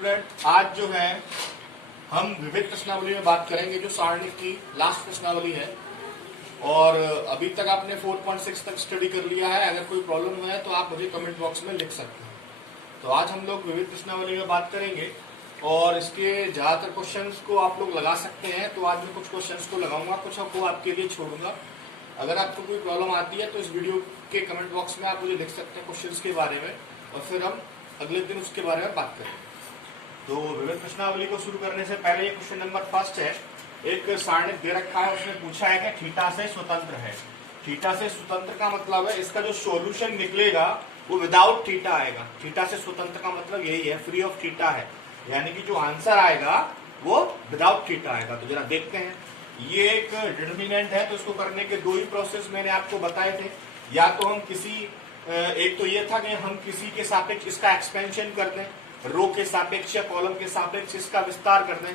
Student, आज जो है हम विविध प्रश्नावली में बात करेंगे जो सारणिक की लास्ट प्रश्नावली है। और अभी तक आपने 4.6 तक स्टडी कर लिया है। अगर कोई प्रॉब्लम है तो आप मुझे कमेंट बॉक्स में लिख सकते हैं। तो आज हम लोग विविध प्रश्नावली में बात करेंगे और इसके ज्यादातर क्वेश्चंस को आप लोग लगा सकते हैं। तो आज मैं कुछ क्वेश्चंस को लगाऊंगा, कुछ को आपके लिए छोड़ूंगा। अगर आपको कोई प्रॉब्लम आती है तो इस वीडियो के कमेंट बॉक्स में आप मुझे लिख सकते हैं क्वेश्चंस के बारे में, और फिर हम अगले दिन उसके बारे में बात करेंगे। तो विविध प्रश्नावली को शुरू करने से पहले ये क्वेश्चन नंबर फर्स्ट है। एक सारणिक दे रखा है, उसने पूछा है कि थीटा से स्वतंत्र है। थीटा से स्वतंत्र का मतलब है इसका जो सॉल्यूशन निकलेगा वो विदाउट थीटा आएगा। थीटा से स्वतंत्र का मतलब यही है, फ्री ऑफ थीटा है, यानी कि जो आंसर आएगा वो विदाउट थीटा आएगा। तो जरा देखते हैं। ये एक डिटर्मिनेंट है, तो इसको करने के दो ही प्रोसेस मैंने आपको बताए थे। या तो हम किसी एक तो ये था कि हम किसी के सापेक्ष इसका एक्सपेंशन कर दें, रो के सापेक्ष या कॉलम के सापेक्ष इसका विस्तार कर दें।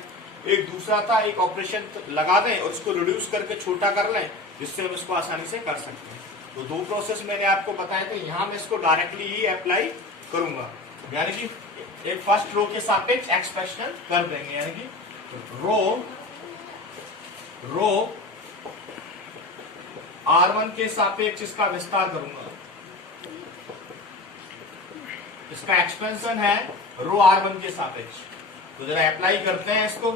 एक दूसरा था एक ऑपरेशन लगा दें और इसको रिड्यूस करके छोटा कर लें, जिससे हम इसको आसानी से कर सकते हैं। तो दो प्रोसेस मैंने आपको बताए थे। यहाँ मैं इसको डायरेक्टली ही अप्लाई करूंगा, यानी कि एक फर्स्ट रो के सापेक्ष एक्सपेंशन कर देंगे, यानी कि रो R1 के सापेक्ष इसका विस्तार करूंगा। इसका एक्सपेंशन है रो R1 के सापेक्ष। तो जरा अप्लाई करते हैं इसको।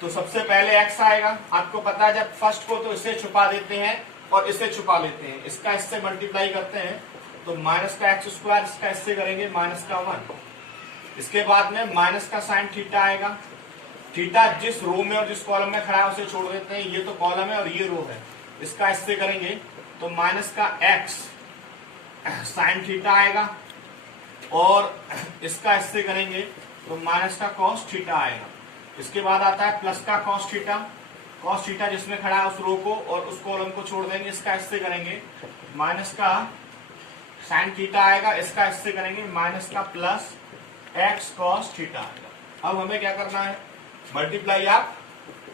तो सबसे पहले x आएगा। आपको पता है जब फर्स्ट को तो इसे छुपा देते हैं और इसे छुपा लेते हैं, इसका इससे मल्टीप्लाई करते हैं तो माइनस का एक्स स्क्वायर, इसका इससे करेंगे माइनस का 1। इसके बाद में माइनस का साइन थीटा आएगा। थीटा जिस रो में और जिस कॉलम में खड़ा है उसे छोड़ देते हैं। ये तो कॉलम है और ये रो है, इसका इससे करेंगे तो माइनस का एक्स साइन थीटा आएगा, और इसका इससे करेंगे तो माइनस का कॉस थीटा आएगा। इसके बाद आता है प्लस का कॉस थीटा। कॉस थीटा जिसमें खड़ा है उस रो को और उस कॉलम को छोड़ देंगे, इसका इससे करेंगे माइनस का साइन थीटा आएगा। इसका इससे करेंगे माइनस का प्लस एक्स कॉस थीटा आएगा। अब हमें क्या करना है, मल्टीप्लाई आप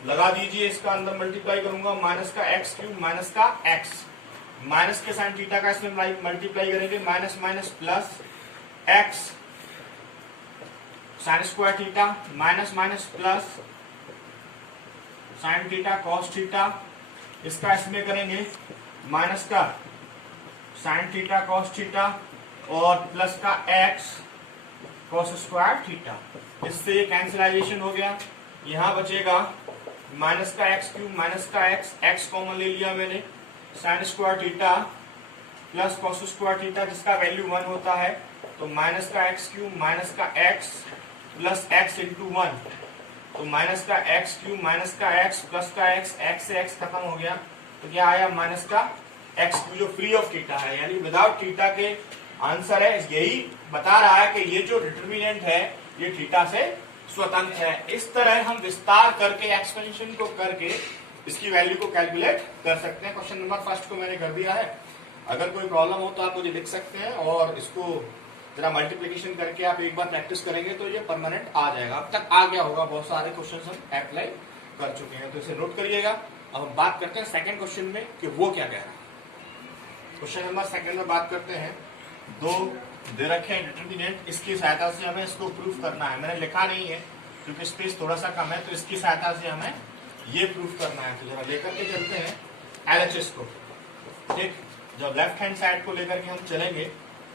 लगा दीजिए। इसका अंदर मल्टीप्लाई करूंगा, माइनस का एक्स क्यूब माइनस का एक्स, माइनस के साइन थीटा का इसमें मल्टीप्लाई करेंगे, minus minus plus x sine square theta, minus minus plus sine theta cos theta. इसका इसमें करेंगे माइनस का साइन थीटा कॉस थीटा और प्लस का एक्स कॉस स्क्वायर थीटा। इससे कैंसिलाइजेशन हो गया। यहां बचेगा माइनस का एक्स क्यूब माइनस का एक्स कॉमन ले लिया मैंने, sine square theta plus cos square theta जिसका वैल्यू 1 होता है, तो माइनस का एक्स क्यूब माइनस का एक्स प्लस एक्स इंटू 1, तो माइनस का एक्स क्यूब माइनस का एक्स प्लस का एक्स से एक्स खत्म हो गया, तो क्या आया माइनस का एक्स क्यूब जो फ्री ऑफ थीटा है, यानी विदाउट थीटा के आंसर है। यही बता रहा है कि ये जो डिटर्मिनेंट है ये थीटा से स्वतंत्र है। इस तरह हम विस्तार करके एक्सपेंशन को करके इसकी वैल्यू को कैलकुलेट कर सकते हैं। क्वेश्चन नंबर फर्स्ट को मैंने कर दिया है। अगर कोई प्रॉब्लम हो तो आप मुझे लिख सकते हैं, और इसको जरा मल्टीप्लिकेशन करके आप एक बार प्रैक्टिस करेंगे तो ये परमानेंट आ जाएगा। अब तक आ गया होगा, बहुत सारे क्वेश्चन हम अप्लाई कर चुके हैं, तो इसे नोट करिएगा। अब हम बात करते हैं सेकंड क्वेश्चन में कि वो क्या कह रहा है। क्वेश्चन नंबर सेकंड में बात करते हैं। दो दे रखे हैं डिटर्मिनेंट, इसकी सहायता से हमें इसको प्रूफ करना है। मैंने लिखा नहीं है क्योंकि स्पेस थोड़ा सा कम है, तो इसकी सहायता से हमें ये प्रूफ करना है। तो जरा लेकर के चलते हैं LHS को। ठीक, जब लेफ्ट हैंड साइड को लेकर के हम चलेंगे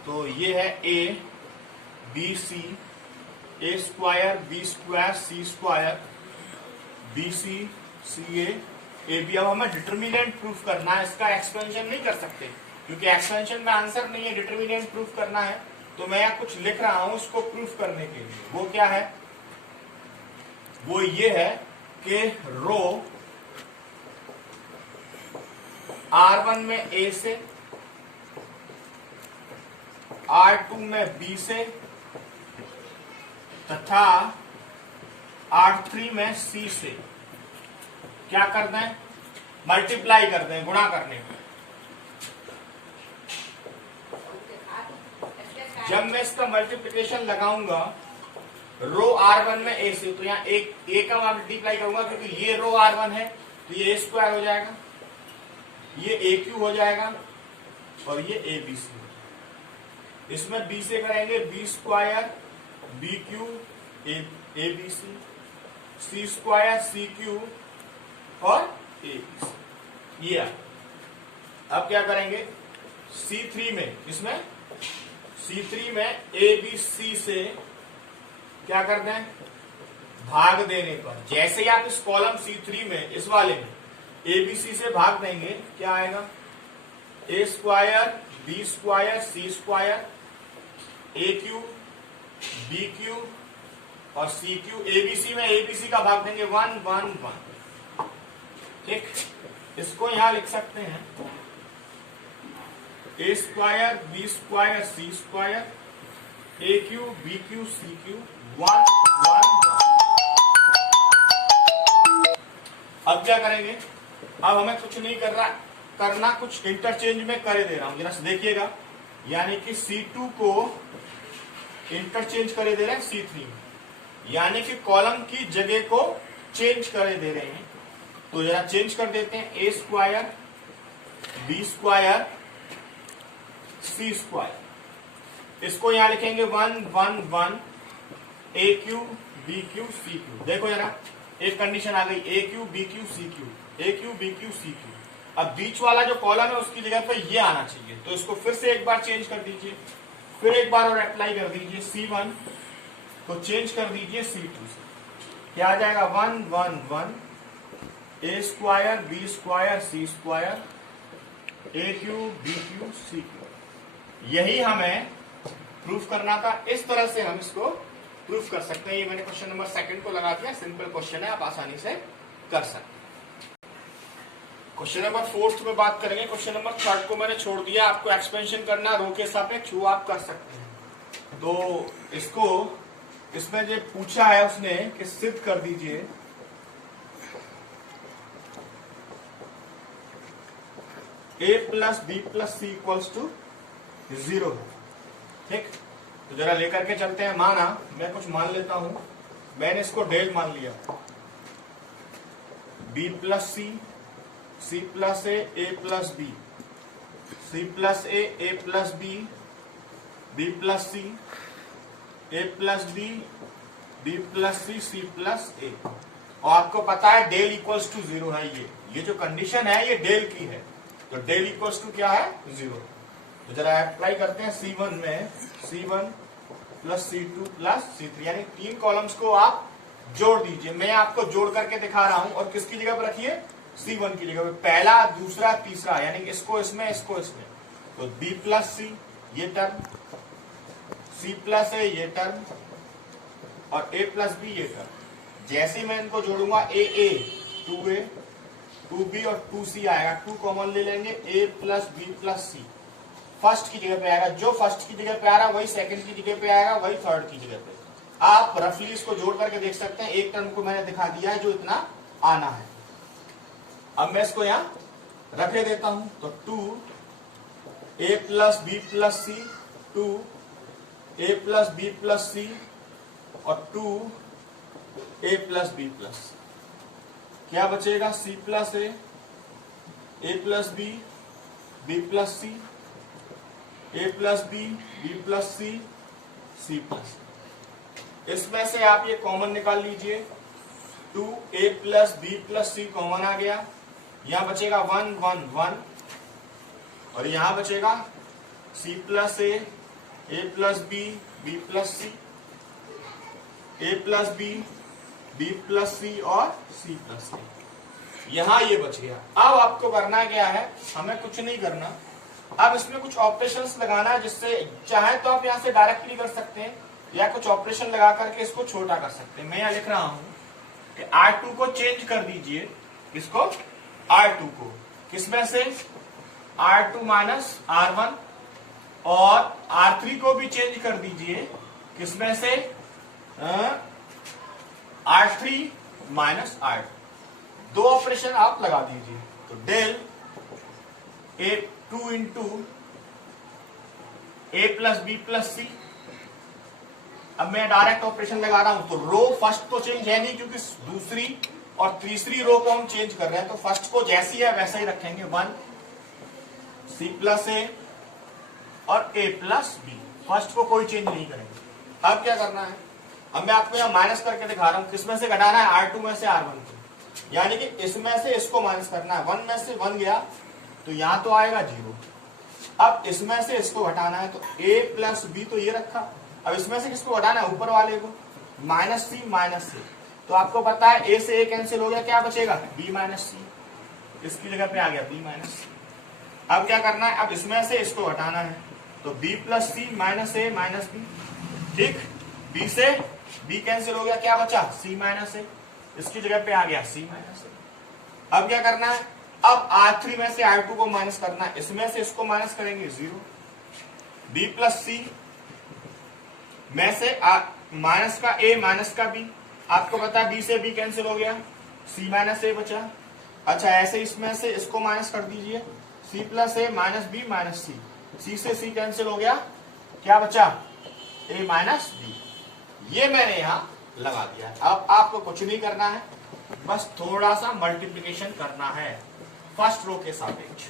तो ये है A B C, A square B square C square B C C A B। अब हमें डिटर्मिनेंट प्रूफ करना है, इसका एक्सपेंशन नहीं कर सकते क्योंकि एक्सपेंशन में आंसर नहीं है, डिटर्मिनेंट प्रूफ करना है। तो मैं यहाँ कुछ लिख रहा हूं उसको प्रूफ करने के लिए। वो क्या है, वो ये है कि रो R1 में A से, R2 में B से तथा R3 में C से क्या कर दें, मल्टीप्लाई कर दें, गुणा करने में। जब मैं इसका मल्टीप्लिकेशन लगाऊंगा रो R1 में A से, तो यहाँ एक A का मल्टीप्लाई करूंगा क्योंकि ये रो R1 है, तो ये A स्क्वायर हो जाएगा, ये AQ हो जाएगा और ये ABC। इसमें B से करेंगे B square BQ A B C, C square C Q और ए बी सी। ये अब क्या करेंगे, C3 में, इसमें C3 में ए बी सी से क्या कर दें, भाग देने पर जैसे ही आप इस कॉलम C3 में, इस वाले में ए बी सी से भाग देंगे, क्या आएगा, ए square B square C square A cube B Q और सी क्यू। एबीसी में एबीसी का भाग देंगे 1 1 1। ठीक, इसको यहां लिख सकते हैं A square B square C square A cube B cube C cube 1 1 1। अब क्या करेंगे, अब हमें कुछ नहीं करना, कुछ इंटरचेंज में करे दे रहा हूं, जरा देखिएगा, यानी कि C2 को इंटरचेंज करे दे रहे हैं C3 में, यानी कि कॉलम की जगह को चेंज करे दे रहे हैं। तो जरा चेंज कर देते हैं, A square B square C square, इसको यहां लिखेंगे 1 1 1 A cube B cube C cube. देखो जरा, एक कंडीशन आ गई, A cube B cube C cube, A cube B cube C cube. अब बीच वाला जो कॉलम है उसकी जगह पे ये आना चाहिए, तो इसको फिर से एक बार चेंज कर दीजिए, फिर एक बार और अप्लाई कर दीजिए, C1 को चेंज कर दीजिए C2 से, क्या आ जाएगा 1 1 1 A square B square C square A cube B cube C cube. यही हमें प्रूफ करना था, इस तरह से हम इसको प्रूफ कर सकते हैं। ये मैंने क्वेश्चन नंबर 2 को लगा दिया, सिंपल क्वेश्चन है, आप आसानी से कर सकते हैं। क्वेश्चन नंबर 4 में बात करेंगे। क्वेश्चन नंबर 3 को मैंने छोड़ दिया, आपको एक्सपेंशन करना रो के सापेक्ष वो आप कर सकते हैं। तो इसको, इसमें जो पूछा है उसने कि सिद्ध कर दीजिए a plus B plus C equals to 0 है। ठीक, तो जरा लेकर के चलते हैं। माना, मैं कुछ मान लेता हूं, मैंने इसको डेल मान लिया, b plus C plus A plus B, C plus A plus B plus C, A plus B plus C plus A. और आपको पता है डेल इक्वल्स टू 0 है। ये जो कंडीशन है ये डेल की है, तो डेल इक्वल्स टू क्या है, 0। तो जरा अप्लाई करते हैं C1 में, C1 plus C2 plus C3, यानी 3 कॉलम्स को आप जोड़ दीजिए। मैं आपको जोड़ करके दिखा रहा हूं, और किसकी जगह पर रखिए, C1 की जगह पे, पहला दूसरा तीसरा, यानी इसको इसमें इसको इसमें। तो B प्लस सी ये टर्म, C प्लस ए ये टर्म और A प्लस बी ये टर्म। जैसे ही मैं इनको जोड़ूंगा ए 2A 2B और 2C आएगा, 2 कॉमन ले लेंगे, A plus B plus C first की जगह पे आएगा, जो फर्स्ट की जगह पे आ रहा है वही सेकंड की जगह पे आएगा, वही थर्ड की जगह पे। आप रफली इसको जोड़ करके देख सकते हैं। एक टर्म को मैंने दिखा दिया है जो इतना आना है। अब मैं इसको यहां रखे देता हूं, तो 2A plus B plus C, 2A plus B plus C और 2A प्लस बी प्लस। क्या बचेगा, C plus A plus B plus C, A plus B plus C plus. इसमें से आप ये कॉमन निकाल लीजिए, 2A plus B plus C common आ गया, यहां बचेगा 1 1 1 और यहां बचेगा C plus A plus B plus C, A plus B plus C और C प्लस सी। यहां ये बच गया। अब आपको करना क्या है, हमें कुछ नहीं करना, अब इसमें कुछ ऑपरेशंस लगाना है, जिससे चाहे तो आप यहां से डायरेक्टली कर सकते हैं या कुछ ऑपरेशन लगा करके इसको छोटा कर सकते हैं। मैं यहां लिख रहा हूं कि R2 को चेंज कर दीजिए, इसको R2 को किसमें से, R2 माइनस R1, और R3 को भी चेंज कर दीजिए, किसमें से, R3 माइनस R2। 2 ऑपरेशन आप लगा दीजिए, तो del A2 into A plus B plus C. अब मैं डायरेक्ट ऑपरेशन लगा रहा हूं, तो रो फर्स्ट तो चेंज है नहीं, क्योंकि दूसरी और तीसरी रो को हम चेंज कर रहे हैं, तो फर्स्ट को जैसी है वैसा ही रखेंगे, 1 C प्लस ए और A प्लस बी, फर्स्ट को कोई चेंज नहीं करेंगे। अब क्या करना है, अब मैं आपको यहाँ माइनस करके दिखा रहा हूँ, किसमें से घटाना है, R2 में से R1 को, यानी कि इसमें से इसको माइनस करना है। 1 में से 1 गया तो यहाँ तो आएगा 0। अब इसमें से इसको घटाना है तो a प्लस बी तो ये रखा, अब इसमें से किसको घटाना है, ऊपर वाले को, माइनस सी माइनस सी। तो आपको पता है a से a कैंसिल हो गया, क्या बचेगा, b माइनस सी, इसकी जगह पे आ गया b माइनस सी। अब क्या करना है, अब इसमें से इसको घटाना है तो b plus C minus a minus B, ठीक, b से b कैंसिल हो गया, क्या बचा, c माइनस a, इसकी जगह पे आ गया c माइनस a। अब क्या करना है, अब R3 में से R2 को माइनस करना है, इसमें से इसको माइनस करेंगे 0, b प्लस सी में से माइनस का a माइनस का b, आपको पता है b से b कैंसिल हो गया, c माइनस a बचा। अच्छा ऐसे इसमें से इसको माइनस कर दीजिए, c plus a minus b minus c, c से c कैंसिल हो गया, क्या बचा, a माइनस b। ये मैंने यहाँ लगा दिया है। अब आपको कुछ नहीं करना है, बस थोड़ा सा मल्टीप्लिकेशन करना है फर्स्ट रो के सापेक्ष।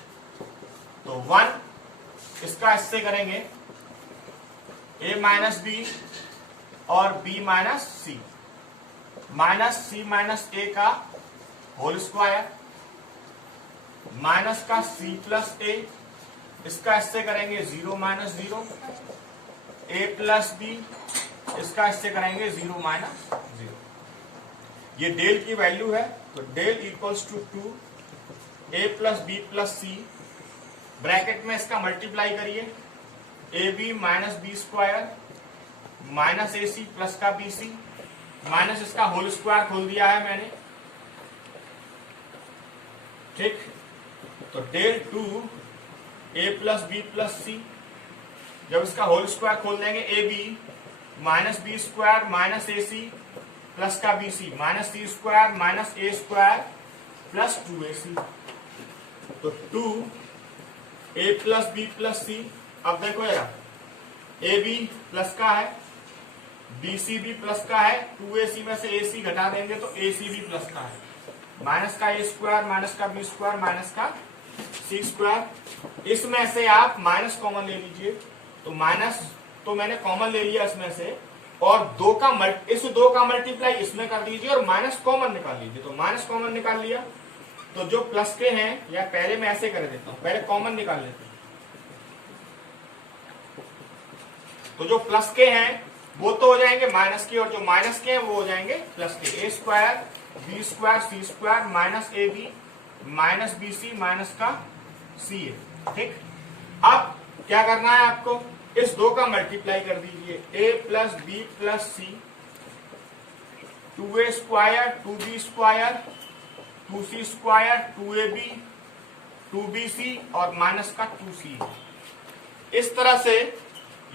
तो 1 इसका इससे करेंगे, a माइनस बी और b minus C, minus C minus a का होल स्क्वायर, माइनस का c प्लस a, इसका इससे करेंगे 0 माइनस 0, a प्लस b, इसका इससे करेंगे 0 माइनस 0। ये डेल की वैल्यू है, तो del equals to 2 a plus B plus C, bracket में इसका मल्टीप्लाई करिए, A B minus B square minus A C plus का बी सी, माइनस इसका होल स्क्वायर खोल दिया है मैंने, ठीक। तो del 2 a plus B plus C, जब इसका होल स्क्वायर खोल देंगे, A B minus B square minus A C plus का B C, minus C square minus ए स्क्वायर प्लस 2ac। तो 2 a plus B plus C, अब देखो यार A B plus का है, बी सी भी प्लस का है, 2ac में से ac घटा देंगे तो ac भी प्लस का है, माइनस का a स्क्वायर माइनस का बी स्क्वायर माइनस का सी स्क्वायर। इसमें से आप माइनस कॉमन ले लीजिए, तो माइनस तो मैंने कॉमन ले लिया इसमें से, और इस 2 का मल्टीप्लाई इसमें कर दीजिए और माइनस कॉमन निकाल लीजिए। तो माइनस कॉमन निकाल लिया, तो जो प्लस के हैं, या पहले मैं ऐसे कर देता हूं, पहले कॉमन निकाल लेते हैं। तो जो प्लस के हैं वो तो हो जाएंगे माइनस के, और जो माइनस के हैं वो हो जाएंगे प्लस के। A square B square C square minus A B minus B C minus का सी ए, ठीक। अब क्या करना है आपको, इस 2 का मल्टीप्लाई कर दीजिए, a plus B plus C, 2a square 2b square 2c square 2ab 2bc और माइनस का 2c। इस तरह से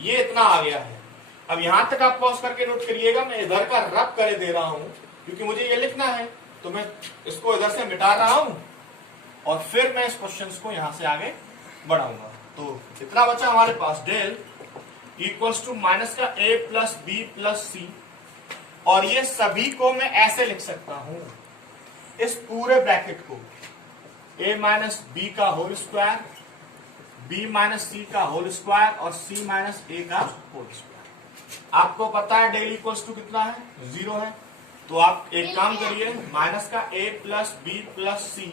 ये इतना आ गया है। अब यहां तक आप पॉज करके नोट करिएगा, मैं इधर का रब करे दे रहा हूं क्योंकि मुझे ये लिखना है, तो मैं इसको इधर से मिटा रहा हूं और फिर मैं इस क्वेश्चन को यहां से आगे बढ़ाऊंगा। तो इतना बचा हमारे पास, डेल इक्वल्स टू माइनस का a plus B plus C, और ये सभी को मैं ऐसे लिख सकता हूं, इस पूरे ब्रैकेट को a माइनस बी का whole square, b minus C का होल स्क्वायर और c माइनस a का होल स्क्वायर। आपको पता है डेल इक्वल्स टू कितना है, 0 है। तो आप एक काम करिए, माइनस का a plus B plus C,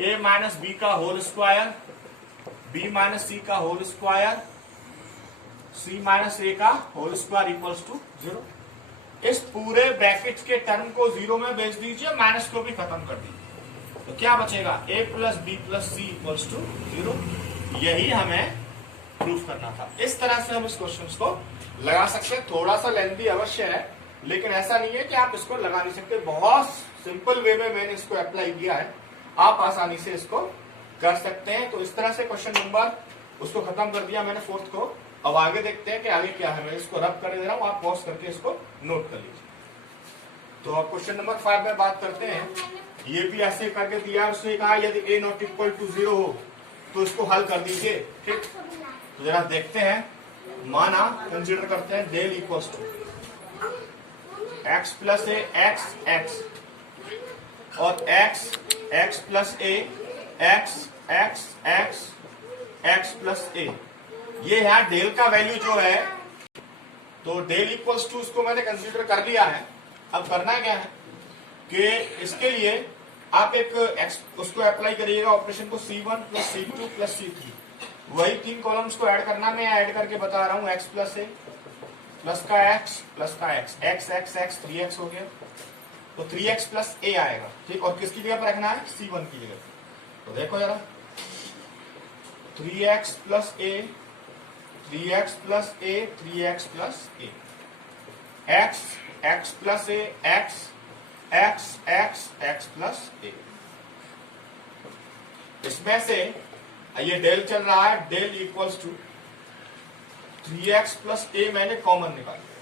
a minus B का whole square, b minus C का whole square, c minus a का होल स्क्वायर इक्वल्स टू 0। इस पूरे ब्रैकेट के टर्म को 0 में भेज दीजिए, माइनस को भी खत्म कर दीजिए, तो क्या बचेगा, a plus B plus C equals to 0। यही हमें प्रूफ करना था। इस तरह से हम इस क्वेश्चन को लगा सकते हैं। थोड़ा सा लेंथी अवश्य है, लेकिन ऐसा नहीं है कि आप इसको लगा नहीं सकते। बहुत सिंपल वे में मैंने इसको अप्लाई किया है, आप आसानी से इसको कर सकते हैं। तो इस तरह से क्वेश्चन नंबर उसको खत्म कर दिया मैंने, 4th को। अब आगे देखते हैं कि आगे क्या है। मैं इसको रब कर दे रहा हूं, आप पॉज करके इसको नोट कर लीजिए। तो अब क्वेश्चन नंबर 5 में बात करते हैं। ये भी ऐसे करके दिया, उसने कहा यदि a नॉट इक्वल टू 0 हो तो इसको हल कर दीजिए, ठीक। तो जरा देखते हैं, माना कंसीडर करते हैं del equals to x plus A x और x plus A x plus A. ये है डेल का वैल्यू जो है, तो डेल इक्वल्स टू इसको मैंने कंसीडर कर लिया है। अब करना क्या है कि इसके लिए आप एक एक्स उसको अप्लाई करिएगा ऑपरेशन को, C1 plus C2 plus C3, वही 3 कॉलम्स को ऐड करना। मैं ऐड करके बता रहा हूं, x प्लस ए प्लस का x प्लस का x, x x x 3x हो गया, तो 3x प्लस a आएगा, ठीक। और किसकी जगह पर रखना है, C1 की जगह। तो देखो जरा, 3x plus a 3x plus a 3x plus a, x x plus a x x x x plus a। इसमें से ये डेल चल रहा है, del equals to 3x plus a मैंने कॉमन निकाल लिया,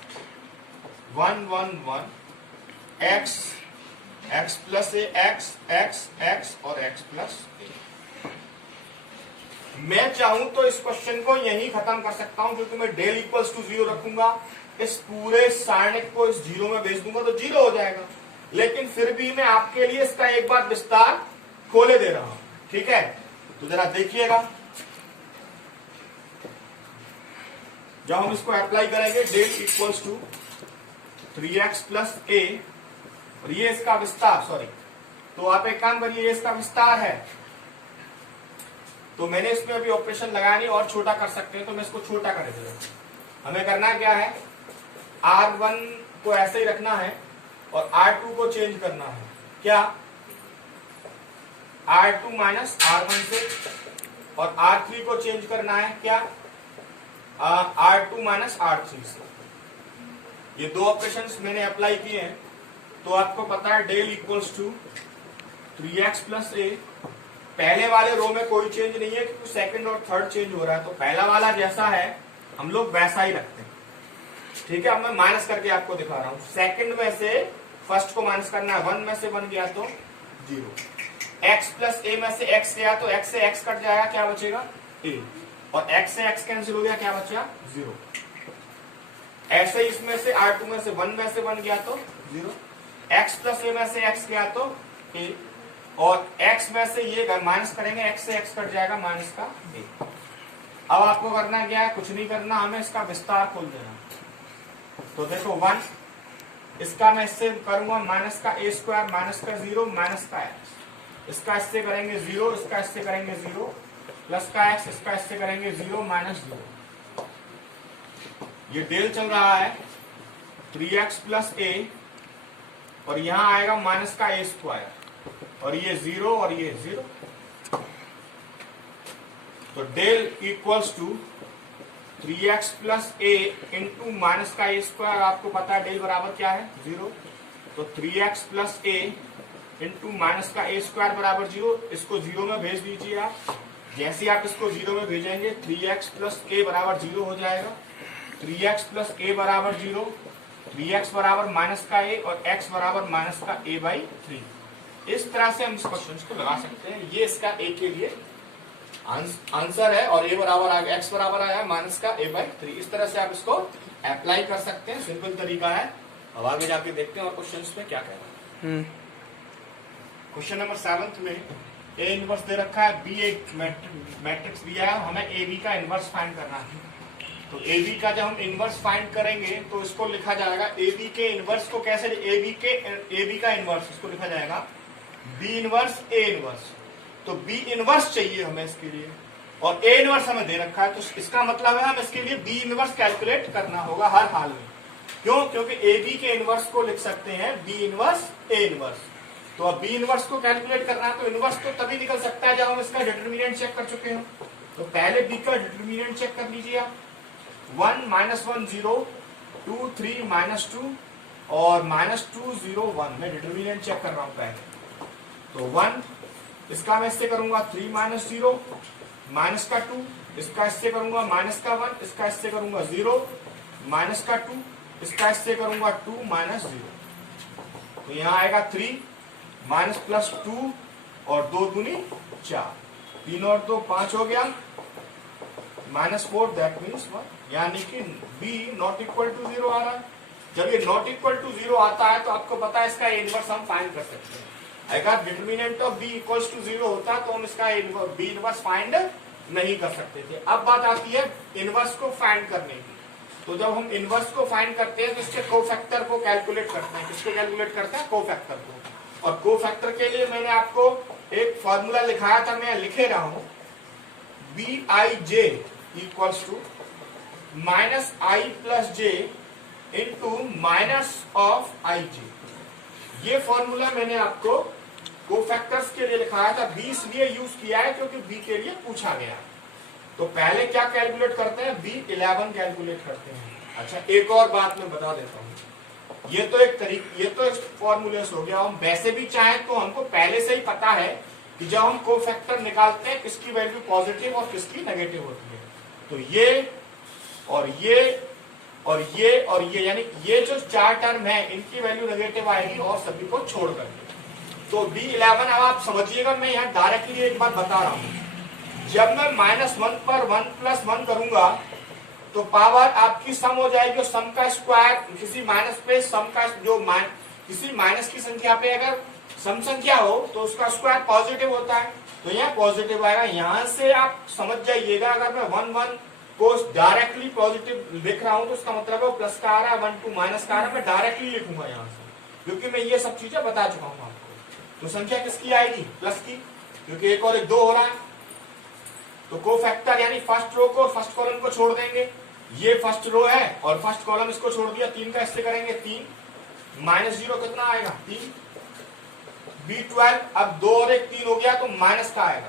1 1 1 x x plus a x x x और x प्लस a। मैं चाहूं तो इस क्वेश्चन को यहीं खत्म कर सकता हूं, क्योंकि मैं डेल इक्वल्स टू 0 रखूंगा, इस पूरे सारणिक को इस 0 में भेज दूंगा तो 0 हो जाएगा। लेकिन फिर भी मैं आपके लिए इसका एक बार विस्तार खोले दे रहा हूं, ठीक है। तो जरा देखिएगा, जब हम इसको अप्लाई करेंगे, del equals to 3x plus a, और ये इसका विस्तार, सॉरी, तो आप एक काम करिए, ये इसका विस्तार है, तो मैंने इसमें अभी ऑपरेशन लगाया नहीं, और छोटा कर सकते हैं, तो मैं इसको छोटा कर देता। हमें करना क्या है, R1 को ऐसे ही रखना है और R2 को चेंज करना है, क्या, R2 माइनस R1 से, और R3 को चेंज करना है, क्या, R2 माइनस R3 से। ये दो ऑपरेशंस मैंने अप्लाई किए हैं, तो आपको पता है del equals to 3x plus a, पहले वाले रो में कोई चेंज नहीं है क्योंकि सेकंड और थर्ड चेंज हो रहा है, तो पहला वाला जैसा है हम लोग वैसा ही रखते हैं, ठीक है। अब मैं माइनस करके आपको दिखा रहा हूं, सेकंड में से फर्स्ट को माइनस करना है, 1 में से 1 गया तो 0, x प्लस a में से x गया तो x से x कट जाएगा, क्या बचेगा, a, और x से x कैंसिल हो गया, क्या बचा, 0। ऐसे ही इसमें से R2 में से 1 में से 1 गया तो 0, x प्लस a में से x गया तो a, और x में से ये माइनस करेंगे, x से x कट जाएगा, माइनस का a। अब आपको करना क्या है, कुछ नहीं करना, हमें इसका विस्तार खोल देना। तो देखो 1, इसका मैं इससे करूंगा माइनस का a स्क्वायर, माइनस का 0, माइनस का x, इसका इससे करेंगे 0, इसका इससे करेंगे 0, प्लस का x, इसका इससे करेंगे 0, माइनस 0। ये डेल चल रहा है 3x प्लस a, और यहां आएगा माइनस का a स्क्वायर, और ये 0 और ये 0। तो del equals to 3x plus a into minus का a स्क्वायर, आपको पता है डेल बराबर क्या है, 0। तो 3x plus a into minus का a स्क्वायर बराबर 0, इसको 0 में भेज दीजिए आप। जैसे आप इसको 0 में भेजेंगे, 3x प्लस a बराबर 0 हो जाएगा, 3x प्लस a बराबर 0, 3x बराबर माइनस का a, और x बराबर माइनस का a बाई 3। इस तरह से हम इस क्वेश्चन को लगा सकते हैं। ये इसका a के लिए आंसर है, और a बराबर आ गया, x बराबर आया माइनस का a बाई 3। इस तरह से आप इसको अप्लाई कर सकते हैं, सिंपल तरीका है। अब आगे जाके देखते हैं और क्वेश्चन में क्या कह रहा है। क्वेश्चन नंबर 7 में ए इनवर्स दे रखा है, बी एक मैट्रिक्स दिया है, हमें ए बी का इनवर्स फाइंड करना है। तो ए बी का जब हम इनवर्स फाइंड करेंगे तो इसको लिखा जाएगा, ए बी के इनवर्स को कैसे, ए बी का इनवर्स इसको लिखा जाएगा बी इनवर्स ए इनवर्स। तो बी इनवर्स चाहिए हमें इसके लिए, और ए इनवर्स हमें दे रखा है, तो इसका मतलब है हम इसके लिए बी इनवर्स कैलकुलेट करना होगा हर हाल में। क्यों, क्योंकि ए बी के इनवर्स को लिख सकते हैं बी इनवर्स ए इनवर्स। तो अब बी इनवर्स को कैलकुलेट करना है, तो इनवर्स तो तभी निकल सकता है जब हम इसका डिटरमिनेंट चेक कर चुके हैं। तो पहले बी का डिटरमिनेंट चेक कर लीजिए आप, 1 माइनस 1 0, 2 3 माइनस 2 और माइनस 2 0 1। मैं डिटरमिनेंट चेक कर रहा हूं पहले। तो 1, इसका मैं इससे करूंगा 3 माइनस 0, माइनस का 2, इसका इससे करूंगा माइनस का 1, इसका इससे करूंगा 0, माइनस का 2, इसका इससे करूंगा 2 माइनस 0। तो यहां आएगा 3 माइनस प्लस 2 और 2 दूनी 4, 3 और 2 5 हो गया, माइनस 4, दैट मीन्स 1। यानी कि b नॉट इक्वल टू 0 आ रहा है। जब ये नॉट इक्वल टू 0 आता है तो आपको पता है इसका इनवर्स हम फाइंड कर सकते हैं। अगर determinant of b equals to 0 होता तो हम इसका b इनवर्स फाइंड नहीं कर सकते थे। अब बात आती है इनवर्स को फाइंड करने की। तो जब हम इनवर्स को फाइंड करते हैं तो इसके कोफैक्टर को कैलकुलेट करते हैं। किसको कैलकुलेट करते हैं? कोफैक्टर को। और कोफैक्टर के लिए मैंने आपको एक फॉर्मूला लिखाया था, मैं लिखे रहा हूं, BIJ equals to minus I plus J into minus of IJ। ये फॉर्मूला मैंने आपको कोफैक्टर्स के लिए लिखाया था। B इसलिए यूज किया है क्योंकि B के लिए पूछा गया। तो पहले क्या कैलकुलेट करते हैं? B11 कैलकुलेट करते हैं। अच्छा, एक और बात मैं बता देता हूं, ये तो एक फॉर्मूलेस हो गया। हम वैसे भी चाहें तो हमको पहले से ही पता है कि जब हम कोफैक्टर निकालते हैं किसकी वैल्यू पॉजिटिव और किसकी नेगेटिव होती है। तो ये और ये और ये और ये, यानी ये जो चार टर्म है इनकी वैल्यू नेगेटिव आएगी और सभी को छोड़ करके। तो B11 अब आप समझिएगा, मैं यहाँ डायरेक्टली एक बात बता रहा हूं, जब मैं -1 पर 1 + 1 करूंगा तो पावर आपकी सम हो जाएगी और सम का स्क्वायर किसी माइनस पे सम का जो किसी माइनस की संख्या पे अगर सम संख्या हो तो उसका स्क्वायर पॉजिटिव होता है, तो यहाँ पॉजिटिव आएगा। यहां से आप समझ जाइएगा, अगर मैं 1 1 को डायरेक्टली पॉजिटिव लिख रहा हूं तो उसका मतलब है वो प्लस का आ रहा है, 1 2 माइनस का आ रहा है, मैं डायरेक्टली लिखूंगा यहाँ से, क्योंकि मैं ये सब चीजें बता चुका हूँ आपको। तो संख्या किसकी आएगी? प्लस की, क्योंकि एक और एक 2 हो रहा है। तो कोफैक्टर यानी फर्स्ट रो को और फर्स्ट कॉलम को छोड़ देंगे। ये फर्स्ट रो है और फर्स्ट कॉलम इसको छोड़ दिया, 3 का इससे करेंगे 3 -0 कितना आएगा? 3। B12 अब 2 और 1 3 हो गया तो माइनस का आएगा।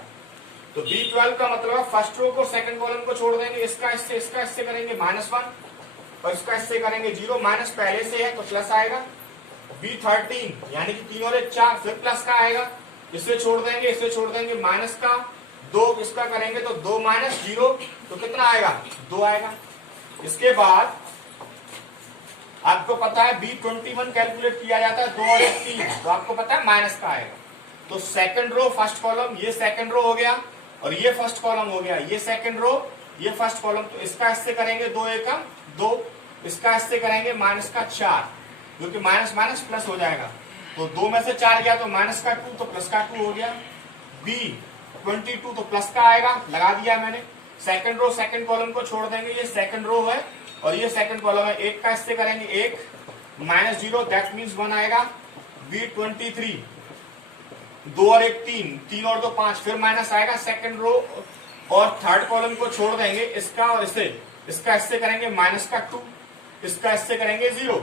तो B12 का मतलब फर्स्ट रो को सेकंड कॉलम को छोड़ देंगे, इसका इससे करेंगे -1 और इसका इससे करेंगे 0, माइनस पहले से है तो प्लस आएगा। B13 यानी कि 3 और 1 4, फिर प्लस का आएगा, इससे छोड़ देंगे माइनस का, 2 इसका करेंगे तो 2 - 0 तो कितना आएगा? 2 आएगा। इसके बाद आपको पता है B21 कैलकुलेट किया जाता है 2 और 1 3, तो आपको पता है माइनस का आएगा। तो सेकंड रो फर्स्ट कॉलम, ये सेकंड रो हो गया और ये फर्स्ट कॉलम हो गया, ये सेकंड रो ये फर्स्ट कॉलम, तो इसका इससे करेंगे 2 एकम 2, इसका इससे करेंगे माइनस का 4, जो कि माइनस माइनस प्लस हो जाएगा। तो 2 में से 4 गया तो माइनस का 2 तो प्लस का 2 हो गया। B22 तो प्लस का आएगा, लगा दिया मैंने। सेकंड रो सेकंड कॉलम को छोड़ देंगे, ये सेकंड रो है और ये सेकंड कॉलम है, 1 का इससे करेंगे 1 -0 दैट मीन्स 1 आएगा। B23 2 और 1 3, 3 और 2 5, फिर माइनस आएगा। सेकंड रो और थर्ड कॉलम को छोड़ देंगे, इसका और इसका इससे करेंगे माइनस का 2, इसका इससे करेंगे 0,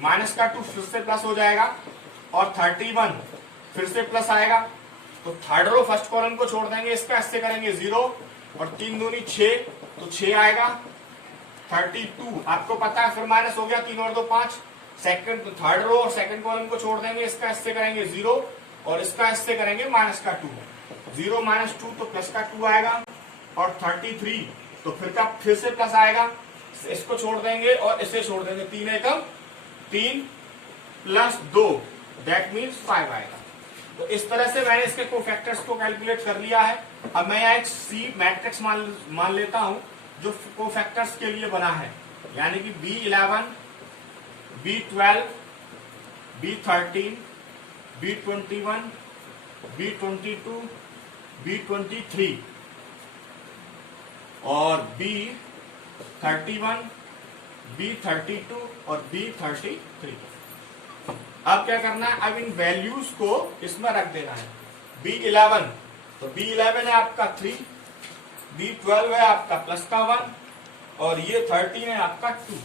माइनस का 2 फिर से प्लस हो जाएगा और 31 फिर से प्लस आएगा। तो थर्ड रो फर्स्ट कॉलम को छोड़ देंगे, इसका इससे करेंगे 0 और 3 दूनी 6, तो 6 आएगा। 32 आपको पता है, फिर माइनस हो गया, 3 और 2 5, सेकंड थर्ड रो और सेकंड कॉलम को छोड़ देंगे, इसका इससे करेंगे 0 और इसका इससे करेंगे माइनस का 2, 0 - 2 तो प्लस का 2 आएगा। और 33 तो फिर से प्लस आएगा, इसको छोड़ देंगे और इसे छोड़ देंगे, 3 एकम 3 + 2 दैट मीन्स 5 आएगा। तो इस तरह से मैंने इसके कोफैक्टर्स को कैलकुलेट कर लिया है। अब मैं यहाँ एक C मैट्रिक्स मान लेता हूं जो कोफैक्टर्स के लिए बना है, यानी कि B11 B12 B13 B21 B22 B23 और B31 B32 और B33। अब क्या करना है? अब इन वैल्यूज को इसमें रख देना है। B11 तो B11 है आपका 3, B12 है आपका प्लस का 1 और ये 13 है आपका 2,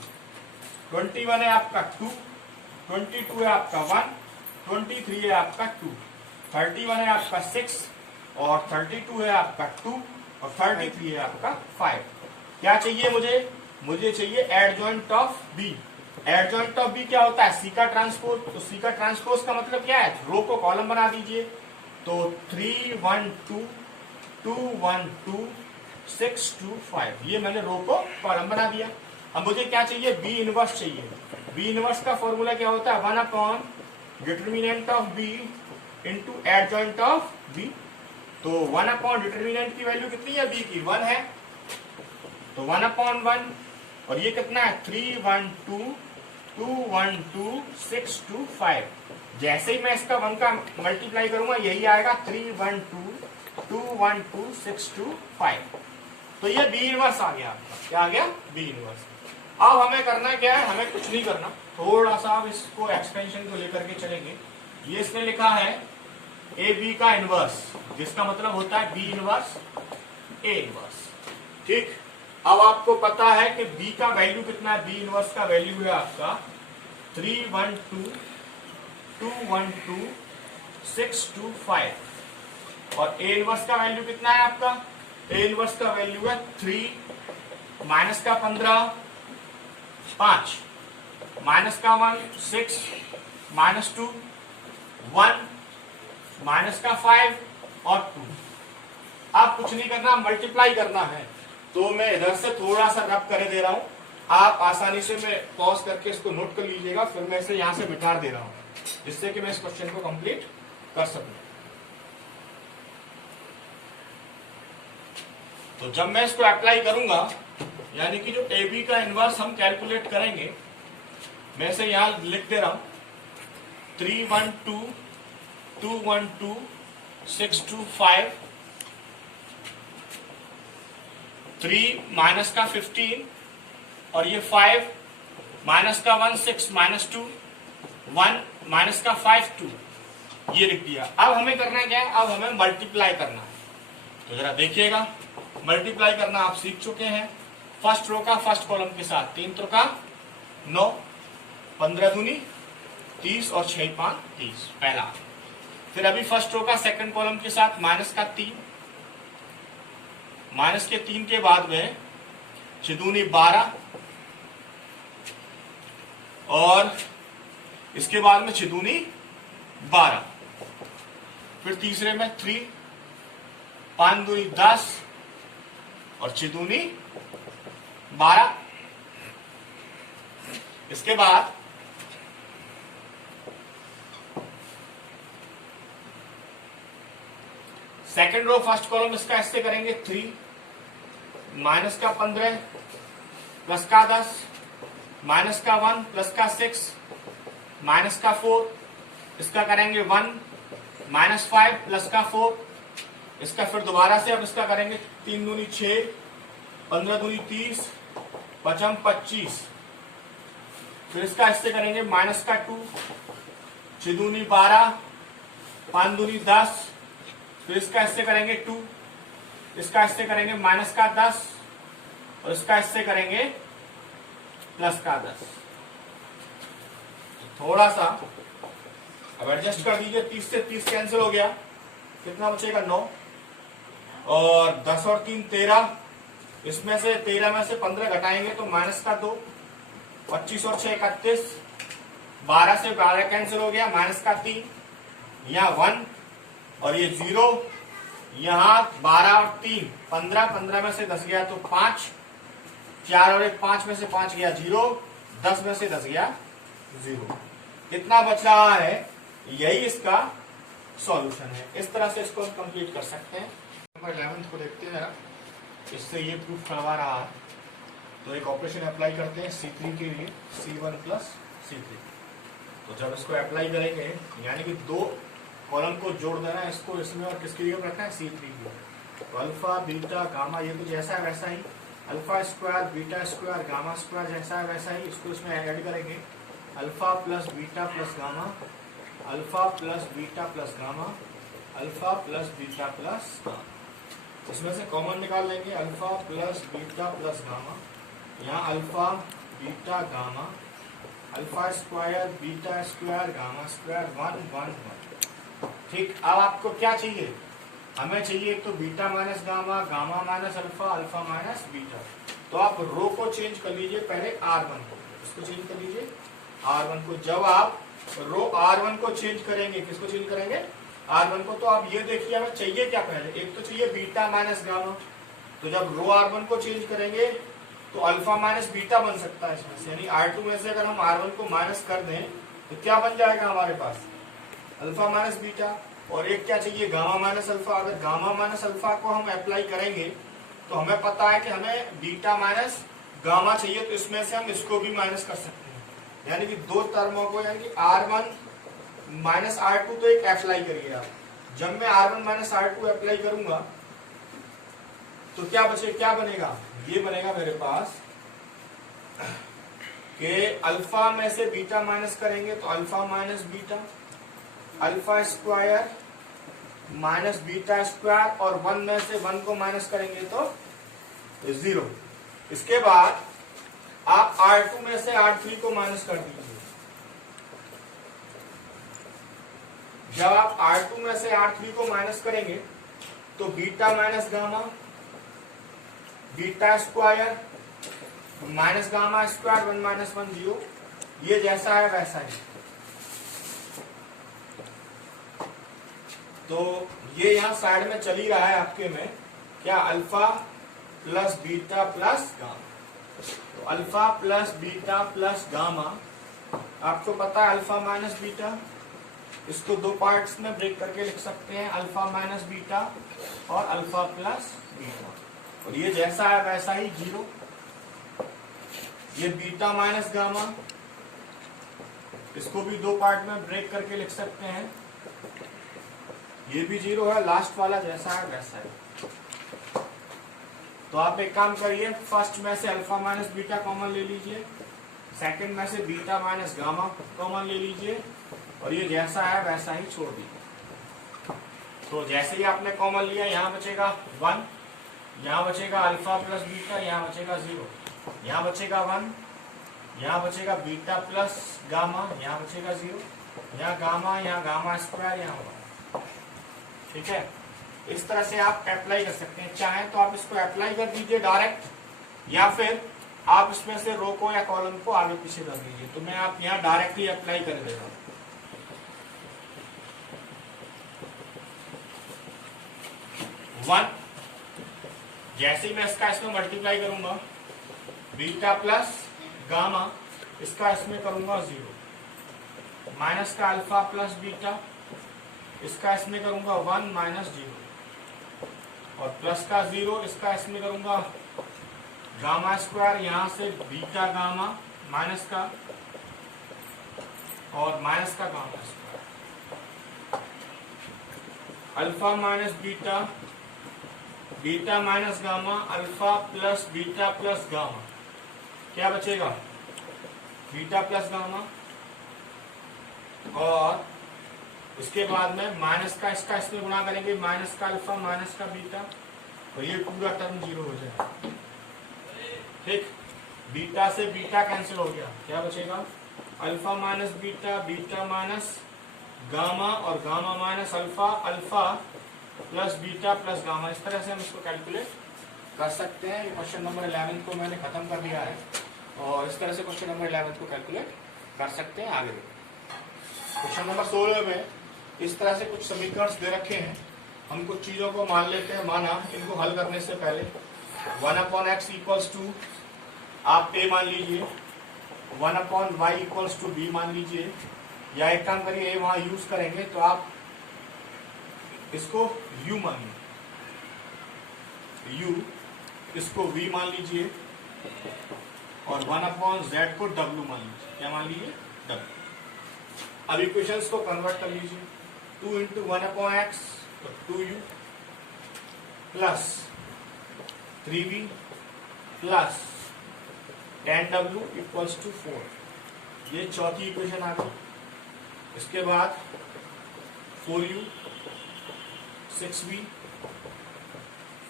21 है आपका 2, 22 है आपका 1, 23 है आपका 2, 31 है आपका 6 और 32 है आपका 2 और 33 है आपका 5। क्या चाहिए मुझे चाहिए adjoint of B। Adjoint of B क्या होता है? C का ट्रांसपोज। तो C का ट्रांसपोज का मतलब क्या है? रो को कॉलम बना दीजिए। तो 3 1 2 2 1 2 6 2 5, ये मैंने रो को कॉलम बना दिया। अब मुझे क्या चाहिए? B इनवर्स चाहिए। B इनवर्स का फॉर्मूला क्या होता है? 1 determinant of B into adjoint of B। तो 1 डिटर्मिनेंट की वैल्यू कितनी है? B की 1 है, तो 1/1 और ये कितना है? 3 1 2 2 1 2 6 2 5। जैसे ही मैं इसका 1 का मल्टीप्लाई करूंगा यही आएगा, 3 1 2 2 1 2 6 2 5। तो ये B इनवर्स आ गया आपका। क्या आ गया? B inverse. अब हमें करना क्या है, हमें कुछ नहीं करना, थोड़ा सा अब इसको एक्सपेंशन को लेकर के चलेंगे। ये इसने लिखा है ए बी का इनवर्स, जिसका मतलब होता है बी इनवर्स ए इनवर्स। ठीक, अब आपको पता है कि बी का वैल्यू कितना है, बी इनवर्स का वैल्यू है आपका 312 212 625 और ए इनवर्स का वैल्यू कितना है आपका, ए इनवर्स का वैल्यू है 3 माइनस का 15 5 माइनस का 1 6 माइनस 2 1 माइनस का 5 और 2। आप कुछ नहीं करना, मल्टीप्लाई करना है। तो मैं इधर से थोड़ा सा रब कर दे रहा हूं, आप आसानी से मैं पॉज करके इसको नोट कर लीजिएगा, फिर मैं इसे यहां से मिटा दे रहा हूं जिससे कि मैं इस क्वेश्चन को कंप्लीट कर सकूं। तो जब मैं इसको अप्लाई करूंगा, यानी कि जो ए बी का इनवर्स हम कैलकुलेट करेंगे, मैं इसे यहां लिख दे रहा हूं 312 212 625 3 माइनस का 15 और ये 5 माइनस का 1 6 माइनस 2 1 माइनस का 5 2, ये लिख दिया। अब हमें करना क्या है, अब हमें मल्टीप्लाई करना है। तो जरा देखिएगा, मल्टीप्लाई करना आप सीख चुके हैं। फर्स्ट रो का फर्स्ट कॉलम के साथ 3 तो का 9 15 दूनी 30 और 6 5 30 पहला। फिर अभी फर्स्ट रो का सेकंड कॉलम के साथ माइनस का 3, माइनस के 3 के बाद में 6 दूनी 12 और इसके बाद में 6 दूनी 12। फिर तीसरे में 3 5 दूनी 10 और 6 दूनी 12। इसके बाद सेकेंड रो फर्स्ट कॉलम इसका ऐसे करेंगे 3 माइनस का 15 प्लस का 10 माइनस का 1 प्लस का 6 माइनस का 4, इसका करेंगे 1 माइनस 5 प्लस का 4, इसका फिर दोबारा से अब इसका करेंगे 3 दूनी 6 15 दूनी 30 पचम 25। फिर इसका इससे करेंगे माइनस का 2 6 दूनी 12 5 दूनी 10। फिर इसका इससे करेंगे 2, इसका इससे करेंगे माइनस का 10 और इसका इससे करेंगे प्लस का 10। थोड़ा सा अब एडजस्ट कर दीजिए, 30 से 30 कैंसिल हो गया, कितना बचेगा 9 और 10 और 3 13, इसमें से 13 में से 15 घटाएंगे तो माइनस का 2 25 और 6 31, 12 से 12 कैंसिल हो गया, माइनस का 3 यहाँ 1 और ये 0, यहाँ 12 और 3 15, 15 में से 10 गया तो 5, 4 और 1 5 में से 5 गया 0, 10 में से 10 गया 0। कितना बच रहा है, यही इसका सॉल्यूशन है। इस तरह से इसको कंप्लीट कर सकते हैं। नंबर 11 को देखते हैं जरा, इससे ये प्रूफ करवा रहा है। तो एक ऑपरेशन अप्लाई करते हैं C3 के लिए, C1 प्लस C3। तो जब इसको अप्लाई करेंगे, यानी कि 2 कॉलम को जोड़ देना है इसको इसमें, और किसके लिए रखना है C3 के। तो अल्फा बीटा गामा ये तो जैसा है वैसा ही, alpha square beta square gamma square जैसा है वैसा ही, इसको इसमें ऐड करेंगे। Alpha plus beta plus gamma, alpha plus beta plus gamma, alpha plus beta plus gamma. इसमें से कॉमन निकाल लेंगे, alpha plus beta plus gamma, यहाँ alpha beta gamma, alpha square beta square gamma square 1 1 1। ठीक, अब आपको क्या चाहिए, हमें चाहिए एक तो beta minus gamma, gamma minus alpha, alpha minus beta. तो आप रो को चेंज कर लीजिए, पहले R1 को, इसको चेंज कर लीजिए R1 को। जब आप रो R1 को चेंज करेंगे, किसको चेंज करेंगे R1 को, तो आप ये देखिए हमें चाहिए क्या, पहले एक तो चाहिए बीटा माइनस गामा। तो जब रो R1 को चेंज करेंगे तो अल्फा माइनस बीटा बन सकता है इसमें से, यानी R2 में से अगर हम R1 को माइनस कर दें तो क्या बन जाएगा हमारे पास, अल्फा माइनस बीटा। और एक क्या चाहिए, गामा माइनस अल्फा। अगर गामा माइनस अल्फा को हम अप्लाई करेंगे तो हमें पता है कि हमें बीटा माइनस गामा चाहिए, तो इसमें से हम इसको भी माइनस कर सकते हैं। यानी कि 2 टर्मों को, यानी कि R1 माइनस R2 तो एक अप्लाई करिए आप। जब मैं R1 माइनस R2 अप्लाई करूंगा तो क्या बचे, क्या बनेगा, ये बनेगा मेरे पास कि अल्फा में से बीटा माइनस करेंगे तो alpha minus beta, alpha square minus beta square, और 1 में से 1 को माइनस करेंगे तो 0। इसके बाद आप R2 में से R3 को माइनस कर दीजिए। जब आप R2 में से R3 को माइनस करेंगे तो beta minus gamma, beta square minus gamma square, 1 minus 1 0, ये जैसा है वैसा ही। तो ये यहां साइड में चल ही रहा है आपके में, क्या alpha plus beta plus gamma. तो alpha plus beta plus gamma, आपको पता है अल्फा माइनस बीटा, इसको 2 पार्ट्स में ब्रेक करके लिख सकते हैं, अल्फा माइनस बीटा और अल्फा प्लस बीटा। और ये जैसा है वैसा ही 0। ये बीटा माइनस गामा, इसको भी 2 पार्ट में ब्रेक करके लिख सकते हैं, ये भी 0 है। लास्ट वाला जैसा है वैसा है। तो आप एक काम करिए, फर्स्ट में से अल्फा माइनस बीटा कॉमन ले लीजिए, सेकंड में से बीटा माइनस गामा कॉमन ले लीजिए, और ये जैसा है वैसा ही छोड़ दीजिए। तो जैसे ही आपने कॉमन लिया, यहाँ बचेगा 1, यहाँ बचेगा अल्फा प्लस बीटा, यहाँ बचेगा 0, यहाँ बचेगा 1, यहाँ बचेगा बीटा प्लस गामा, यहाँ बचेगा 0, यहाँ गामा स्क्वायर, यहाँ 1। ठीक है, इस तरह से आप अप्लाई कर सकते हैं। चाहें तो आप इसको अप्लाई कर दीजिए डायरेक्ट, या फिर आप इसमें से रो को या कॉलम को आगे पीछे कर दीजिए। तो मैं आप यहाँ डायरेक्टली अप्लाई कर देगा। 1, जैसे ही मैं इसका इसमें मल्टीप्लाई करूंगा, बीटा प्लस गामा, इसका इसमें करूंगा 0, माइनस का अल्फा प्लस बीटा, इसका इसमें करूंगा 1 माइनस 0, और प्लस का 0, इसका इसमें करूंगा गामा स्क्वायर, यहां से बीटा गामा माइनस का, और माइनस का gamma square, alpha minus beta, beta minus gamma, alpha plus beta plus gamma, क्या बचेगा बीटा प्लस गामा, और इसके बाद में माइनस का इसका इसमें गुणा करेंगे, माइनस का अल्फा माइनस का बीटा, और ये पूरा टर्म 0 हो जाएगा। ठीक, बीटा से बीटा कैंसिल हो गया, क्या बचेगा alpha minus beta, beta minus gamma, और gamma minus alpha, alpha plus beta plus gamma. इस तरह से हम इसको कैलकुलेट कर सकते हैं। क्वेश्चन नंबर 11 को मैंने खत्म कर दिया है, और इस तरह से क्वेश्चन नंबर 11 को कैलकुलेट कर सकते हैं। आगे क्वेश्चन नंबर 16 में इस तरह से कुछ समीकरण दे रखे हैं, हम कुछ चीजों को मान लेते हैं। माना इनको हल करने से पहले 1/x इक्वल्स टू, आप a मान लीजिए, 1/y इक्वल्स टू b मान लीजिए, या एक काम करिए वहां यूज करेंगे तो आप इसको u मानिए, u, इसको v मान लीजिए, और 1/z को w मान लीजिए। क्या मान लीजिए? w। अब इक्वेशंस को कन्वर्ट कर लीजिए, 2 इंटू 1/x तो 2u plus 3v plus 10w equals to 4। ये चौथी इक्वेशन आ गई। इसके बाद 4u 6v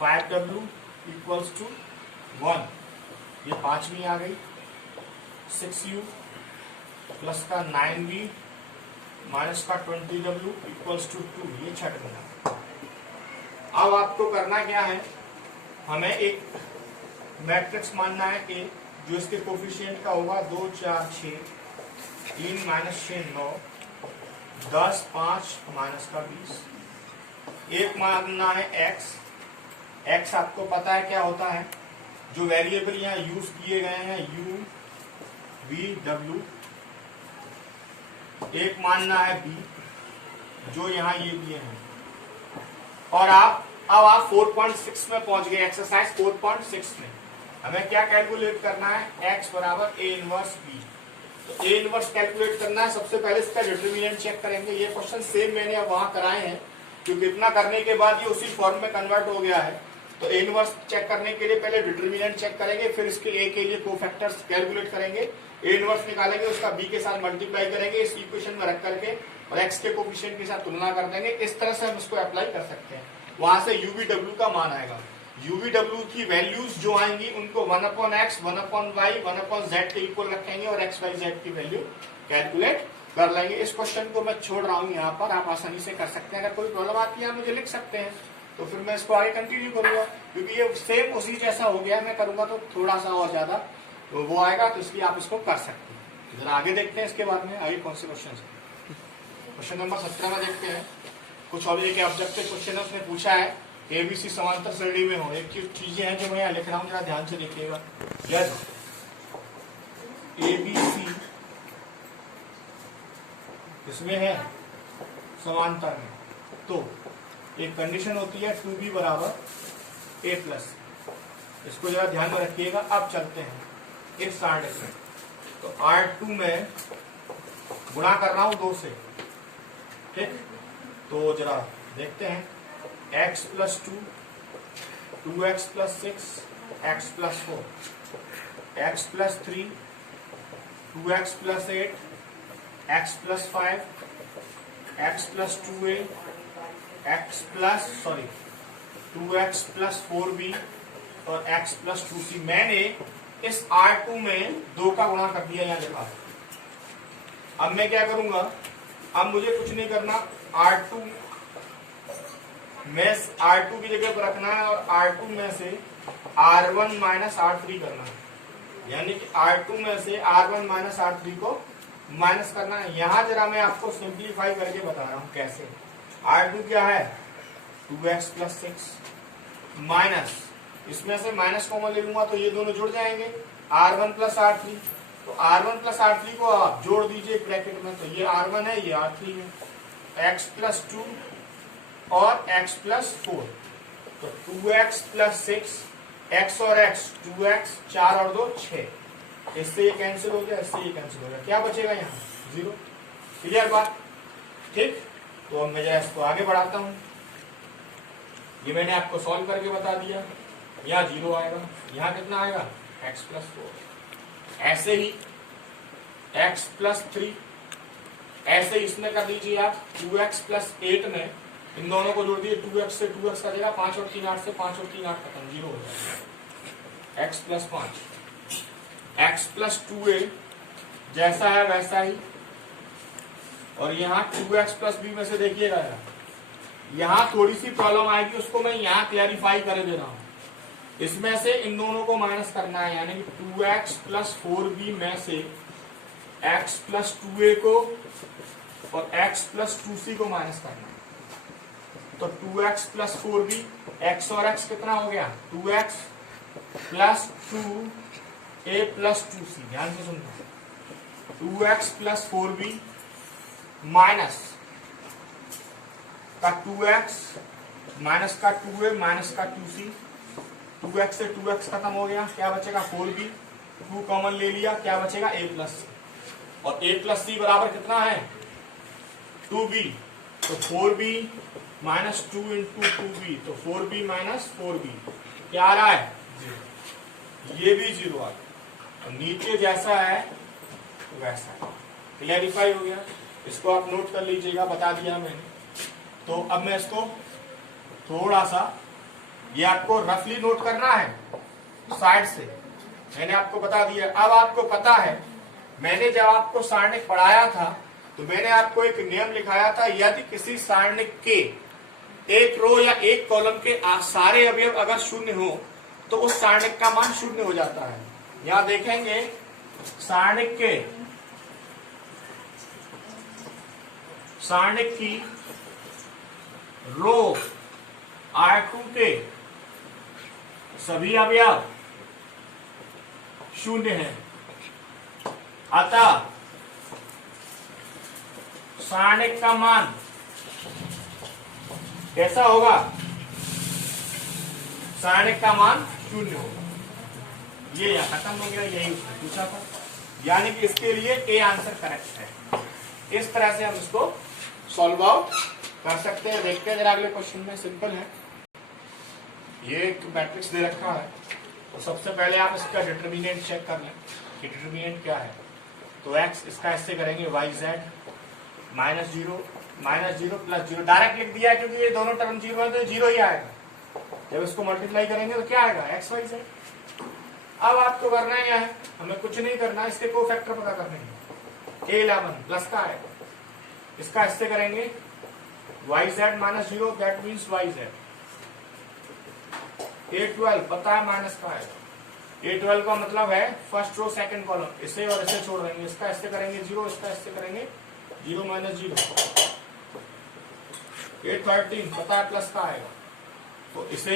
5w equals to 1, ये पांचवी आ गई। 6u प्लस का 9v माइनस का 20w इक्वल्स टू 2, ये छठवीं आ गई। अब आपको करना क्या है, हमें एक मैट्रिक्स मानना है A, जो इसके कोफिशिएंट का होगा 2 4 6, 3 माइनस 6 9, 10 5 माइनस का 20। एक मानना है x, x आपको पता है क्या होता है, जो वेरिएबल यहाँ यूज किए गए हैं u v w। एक मानना है b, जो यहाँ ये दिए हैं। और अब आप 4.6 में पहुंच गए, एक्सरसाइज 4.6 में हमें क्या कैलकुलेट करना है, x बराबर a इनवर्स b। तो a इनवर्स कैलकुलेट करना है। सबसे पहले इसका डिटरमिनेंट चेक करेंगे। ये क्वेश्चन सेम मैंने अब वहां कराए हैं, क्योंकि इतना करने के बाद ये उसी फॉर्म में कन्वर्ट हो गया है। तो a इनवर्स चेक करने के लिए पहले डिटरमिनेंट चेक करेंगे, फिर इसके a के लिए कोफैक्टर्स कैलकुलेट करेंगे, ए इनवर्स निकालेंगे, उसका बी के साथ मल्टीप्लाई करेंगे इस इक्वेशन में रख करके और एक्स के कोफिशिएंट के साथ तुलना कर देंगे। इस तरह से हम इसको अप्लाई कर सकते हैं। वहां से यूवीडब्ल्यू का मान आएगा, यूवीडब्ल्यू की वैल्यूज जो आएंगी उनको 1/x 1/y 1/z के इक्वल रखेंगे और एक्स वाई जेड की वैल्यू कैलकुलेट कर लेंगे। इस क्वेश्चन को मैं छोड़ रहा हूँ यहाँ पर, आप आसानी से कर सकते हैं। अगर कोई प्रॉब्लम आती है आप मुझे लिख सकते हैं, तो फिर मैं इसको आगे कंटिन्यू करूंगा, क्योंकि ये सेम उसी जैसा हो गया। मैं करूंगा तो थोड़ा सा और ज्यादा तो वो आएगा, तो इसलिए आप इसको कर सकते हैं। जरा आगे देखते हैं इसके बाद में आगे कौन से क्वेश्चन है। क्वेश्चन नंबर 17 में देखते हैं। कुछ और एक ऑब्जेक्टिव क्वेश्चन है, उसने पूछा है एबीसी समांतर श्रेणी में हो। एक चीजें हैं जो मैं यहाँ लिख रहा हूँ, जरा ध्यान से देखिएगा। यदि एबीसी इसमें है समांतर में, तो एक कंडीशन होती है 2b बराबर a प्लस। इसको जरा ध्यान में रखिएगा। अब चलते हैं इस सारणी में, तो R2 में गुणा कर रहा हूं 2 से, ठीक। तो जरा देखते हैं x plus 2, 2x plus 6, x plus 4, x plus 3, 2x plus 8, x plus 5, x plus 2a, x plus 2x plus 4b और x प्लस 2c। मैंने इस R2 में 2 का गुणा कर दिया, यहाँ लिखा। अब मैं क्या करूंगा, अब मुझे कुछ नहीं करना, R2 में R2 की जगह पर रखना है और R2 में से R1 माइनस R3 करना है, यानी कि R2 में से R1 माइनस R3 को माइनस करना है। यहां जरा मैं आपको सिंप्लीफाई करके बता रहा हूं कैसे। R2 क्या है 2x प्लस 6 माइनस, इसमें से माइनस कॉमन ले लूंगा तो ये दोनों जुड़ जाएंगे, R1 प्लस R3। तो R1 प्लस R3 को आप जोड़ दीजिए ब्रैकेट में, तो ये R1 है ये R3 है। x प्लस 2 और x प्लस 4, तो 2x प्लस 6, x और x 2x, 4 और 2 6, इससे ये कैंसिल हो गया, इससे ये कैंसिल हो गया, क्या बचेगा यहाँ 0। क्लियर बात, ठीक। तो अब मैं इसको आगे बढ़ाता हूँ। ये मैंने आपको सॉल्व करके बता दिया, यहाँ 0 आएगा, यहाँ कितना आएगा x प्लस 4। ऐसे ही x प्लस 3, ऐसे ही इसमें कर दीजिए आप 2x प्लस 8 में इन दोनों को जोड़ दिए, 2x से 2x का देगा 5 और 3 8 से 5 और 3 8 खत्म, 0 हो जाएगा। x plus 5, x plus 2a जैसा है वैसा ही, और यहाँ 2x प्लस b में से देखिएगा, यहाँ थोड़ी सी प्रॉब्लम आएगी, उसको मैं यहाँ क्लैरिफाई कर दे रहा हूँ। इसमें से इन दोनों को माइनस करना है, यानी कि 2x प्लस 4b में से x प्लस 2a को और x प्लस 2c को माइनस करना है। तो 2x प्लस 4b, x और x कितना हो गया 2x plus 2a plus 2c। ध्यान से सुनना, 2x प्लस 4b माइनस का 2x माइनस का 2a माइनस का 2c, 2x से 2x खत्म हो गया, क्या बचेगा 4b, 2 कॉमन ले लिया, क्या बचेगा a प्लस c, और a प्लस c बराबर कितना है 2b, तो 4b माइनस 2 इंटू 2b, तो 4b माइनस 4b क्या आ रहा है 0, ये भी 0 आ गया, और नीचे जैसा है वैसा है। क्लैरिफाई हो गया, इसको आप नोट कर लीजिएगा, बता दिया मैंने। तो अब मैं इसको थोड़ा सा, ये आपको रफली नोट करना है साइड से, मैंने आपको बता दिया। अब आपको पता है, मैंने जब आपको सारणिक पढ़ाया था तो मैंने आपको एक नियम लिखाया था, यदि किसी सारणिक के एक रो या एक कॉलम के सारे अवयव अगर शून्य हो तो उस सारणिक का मान शून्य हो जाता है। यहां देखेंगे सारणिक की रो R2 के सभी अवयव शून्य है, अतः सारणिक का मान कैसा होगा, सारणिक का मान शून्य होगा। ये यहां खत्म हो गया, यही उसने पूछा था, यानी कि इसके लिए ए आंसर करेक्ट है। इस तरह से हम इसको सॉल्व आउट कर सकते हैं। देखते हैं जरा अगले क्वेश्चन में, सिंपल है। ये एक मैट्रिक्स दे रखा है, तो सबसे पहले आप इसका डिटर्मिनेंट चेक कर लें कि डिटर्मिनेंट क्या है। तो x इसका इससे करेंगे Y Z minus zero plus zero, direct लिख दिया क्योंकि ये दोनों टर्म जीरो है तो जीरो ही आएगा। जब इसको मल्टीप्लाई करेंगे तो क्या आएगा एक्स वाई जेड। अब आपको करना है हमें कुछ नहीं करना, इसके को फैक्टर पता करने हैं। A11 प्लस का आएगा, इसका इससे करेंगे Y Z minus zero, that means Y Z. A12 पता है माइनस का आएगा, A12 का मतलब है फर्स्ट रो सेकंड कॉलम, इसे और इसे छोड़ देंगे, इसका इससे करेंगे जीरो, इसका इससे करेंगे जीरो माइनस जीरो। A13 पता है प्लस का आएगा, तो इसे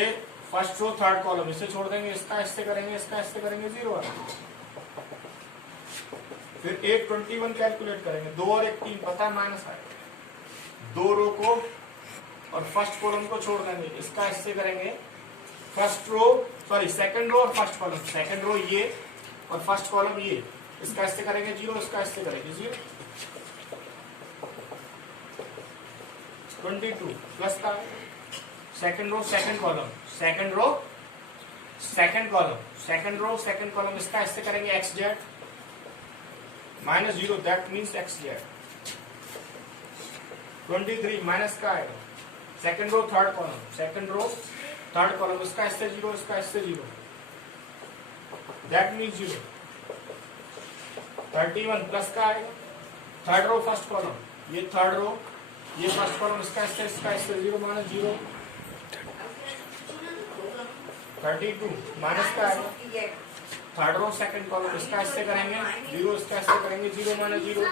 फर्स्ट रो थर्ड कॉलम, इसे छोड़ देंगे, इसका इससे करेंगे, इसका इससे करेंगे जीरो आएगा। फिर A21 कैलकुलेट करेंगे, 2 और 1 3 पता है माइनस आएगा, 2 रो को और फर्स्ट कॉलम को छोड़ देंगे, इसका इससे करेंगे first row sorry second row और फर्स्ट कॉलम, सेकंड रो ये और फर्स्ट कॉलम ये, इसका इससे करेंगे जीरो, इसका इससे करेंगे जीरो। 22 प्लस का second row second column, second row second column, second row second column, इसका इससे करेंगे X Z minus zero, that means X Z. 23 minus का आएगा, second row third column, second row third column, इसका इससे zero, इसका इससे zero, that means zero. 31 plus का आएगा, थर्ड रो फर्स्ट कॉलम, ये थर्ड रो ये फर्स्ट कॉलम, इसका इससे जीरो माइनस जीरो। 32 माइनस का आएगा, थर्ड रो सेकंड कॉलम, इसका इससे करेंगे जीरो, इसका इससे करेंगे zero minus zero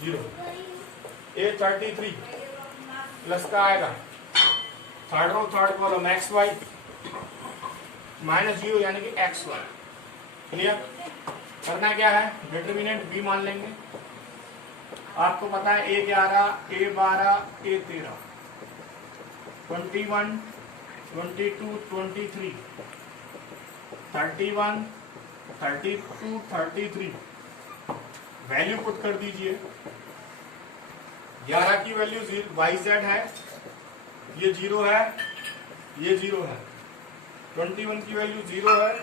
zero. A33 plus का आएगा, third row third column X Y minus zero यानी कि एक्स वाई। क्लियर? करना क्या है, डिटरमिनेंट बी मान लेंगे। आपको पता है A11 A12 A13 21 22 23 31 32 33 value put कर दीजिए। 11 की वैल्यू वाई जेड है, ये जीरो है, ये जीरो है। 21 की वैल्यू जीरो है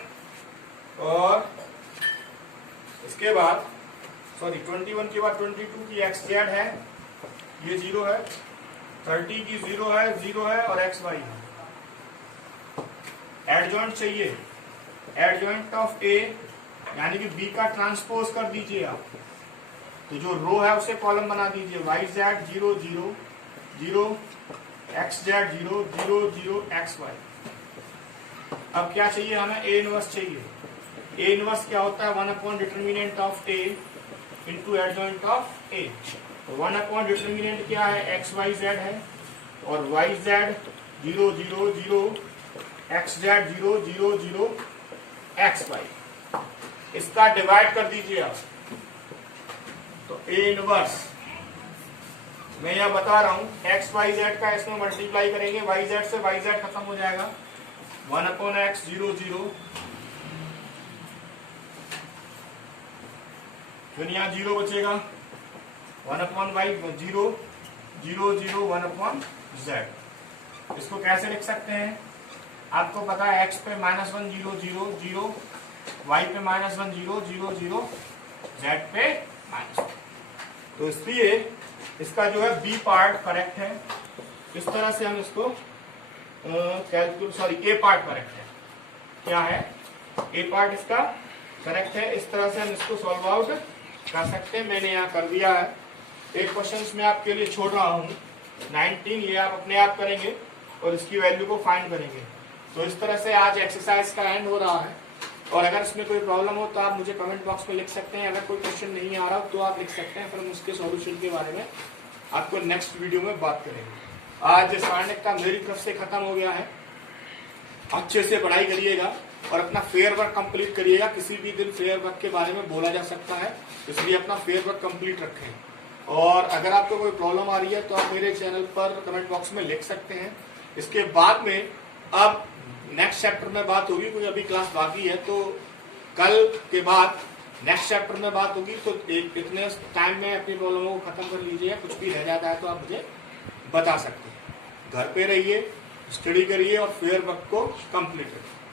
और इसके बाद सॉरी 21 के बाद 22 की एक्स जेड है, ये जीरो है। 30 की जीरो है और एक्स वाई है। एडजॉइंट चाहिए, एडजॉइंट ऑफ ए यानी कि बी का ट्रांसपोज कर दीजिए आप, तो जो रो है उसे कॉलम बना दीजिए। Y Z zero zero zero, X Z zero zero zero, X Y. अब क्या चाहिए हमें, ए इनवर्स चाहिए। ए इनवर्स क्या होता है, 1 upon determinant of A into adjoint of A. तो 1 अपॉन डिटरमिनेंट क्या है, एक्स वाई जेड है, और Y Z zero zero zero, X Z zero zero zero, X Y. इसका डिवाइड कर दीजिए आप, तो ए इनवर्स मैं यह बता रहा हूं, एक्स वाई जेड का इसमें मल्टीप्लाई करेंगे, वाई जेड से वाई जेड खत्म हो जाएगा, 1 अपॉन एक्स जीरो जीरो, फिर यहाँ जीरो बचेगा, 1 upon Y zero zero zero, 1 upon Z. इसको कैसे लिख सकते हैं, आपको पता है एक्स पे -1 जीरो जीरो जीरो, वाई पे -1 जीरो जीरो जीरो, जेड पे -1। तो इसलिए इसका जो है बी पार्ट करेक्ट है। इस तरह से हम इसको ए पार्ट करेक्ट है, क्या है, ए पार्ट इसका करेक्ट है। इस तरह से हम इसको सॉल्व आउट कर सकते हैं। मैंने यहाँ कर दिया है। एक क्वेश्चन मैं आपके लिए छोड़ रहा हूँ 19, ये आप अपने आप करेंगे और इसकी वैल्यू को फाइंड करेंगे। तो इस तरह से आज एक्सरसाइज का एंड हो रहा है, और अगर इसमें कोई प्रॉब्लम हो तो आप मुझे कमेंट बॉक्स में लिख सकते हैं। अगर कोई क्वेश्चन नहीं आ रहा तो आप लिख सकते हैं, फिर हम उसके सॉल्यूशन के बारे में आपको नेक्स्ट वीडियो में बात करेंगे। आज स्टार्निक का मेरी तरफ से खत्म हो गया है। अच्छे से पढ़ाई करिएगा और अपना फेयर वर्क कंप्लीट करिएगा। किसी भी दिन फेयर वर्क के बारे में बोला जा सकता है, इसलिए अपना फेयर वर्क कंप्लीट रखें। और अगर आपको कोई प्रॉब्लम आ रही है तो आप मेरे चैनल पर कमेंट बॉक्स में लिख सकते हैं। इसके बाद में अब नेक्स्ट चैप्टर में बात होगी, क्योंकि अभी क्लास बाकी है, तो कल के बाद नेक्स्ट चैप्टर में बात होगी। तो इतने टाइम में अपनी प्रॉब्लमों को खत्म कर लीजिए। कुछ भी रह जाता है तो आप मुझे बता सकते हैं। घर पे रहिए, स्टडी करिए और फेयर वर्क को कंप्लीट करिए।